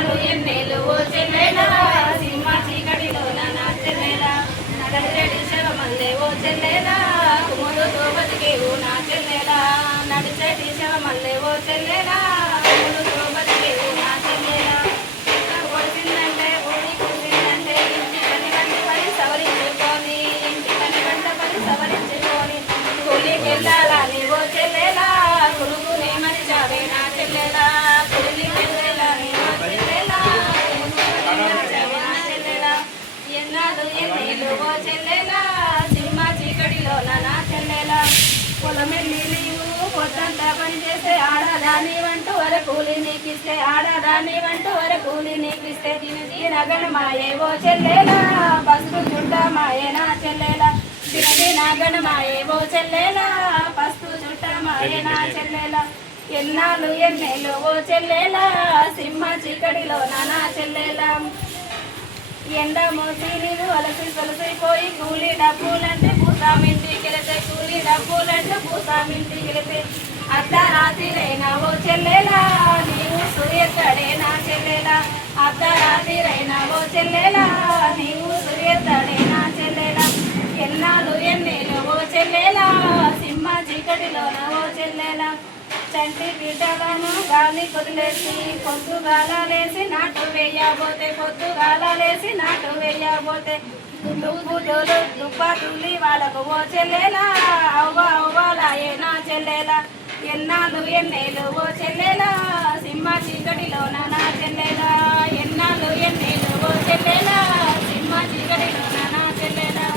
ఎన్నాళ్ళు ఎన్నేళ్ళు ఓ చెల్లెలా సింహ చీకటిలో నా చెల్లెలా నడచెడి శవమల్లె ఓ చెల్లెలా కుముదుతో బతికేవు నా చెల్లెలా నడిచెడి శవమల్లె ఓ చెల్లెలా కుముదుతో బతికేవు నా చెల్లెలా కొడిసిందంటే ఊడి కూసిందంటే ఇంటి పని గంట పని సవరించుకొని ఇంటి పని గంట పని సవరించుకొని కూలికెళ్ళాలని ఓ చెల్లెలా కొడుకునే మరిచావే నా చెల్లెలా కూలికెళ్ళాలని ఓ చెల్లెలా ఎన్నాళ్ళు ఎన్నేళ్ళు ఓ చెల్లెలా సింహ చీకటిలో నా చెల్లెలా పొలమెల్లి నీవు పొద్దంతా పని చేస్తే ఆడదాని వంటూ వర కూలి నీకిస్తే ఆడదాని వంటూ వర కూలి నీకిస్తే తినగన మాయే ఓ చెల్లెలా పసుపు చుట్ట మాయే నా చెల్లెలా తినగన మాయే ఓ చెల్లెలా పసుపు చుట్ట మాయే నా చెల్లెలా ఎన్నాళ్ళు ఎన్నేళ్ళు ఓ చెల్లెలా సింహ చీకటిలో నా చెల్లెలా ఎండ మోసి నీరు అలసి సొలసిపోయి కూలి డబ్బులంటే భూసామింటికి వెళితే కూలి డబ్బులంటే భూసామింటికి వెళితే అర్ధరాత్రిరైనా ఓ చెల్లెలా నీవు సూర్యతడే నా చెల్లెలా అర్ధరాత్రిరైనా ఓ చెల్లెలా నీవు సూర్యతడే నా చెల్లెలా ఎన్నాళ్ళు ఎన్నేళ్ళు ఓ చెల్లెలా సింహ చీకటిలో ఓ చెల్లెలా చంటి బిడ్డలను గాలి కొదిలేసి పొద్దుగాలేసి నాటు వేయబోతే పొద్దుగాలేసి నాటు వేయబోతే దుబ్బుజోలు దుబ్బతుల్లి వాళ్ళకు ఓ చెల్లెలా అవ్వాలాయే నా చెల్లెలా ఎన్నాళ్ళు ఎన్నేళ్ళు ఓ చెల్లెలా సింహ చీకటిలో నా చెల్లెలా ఎన్నాళ్ళు ఎన్నేళ్ళు ఓ చెల్లెలా సింహ చీకటిలో నా చెల్లెలా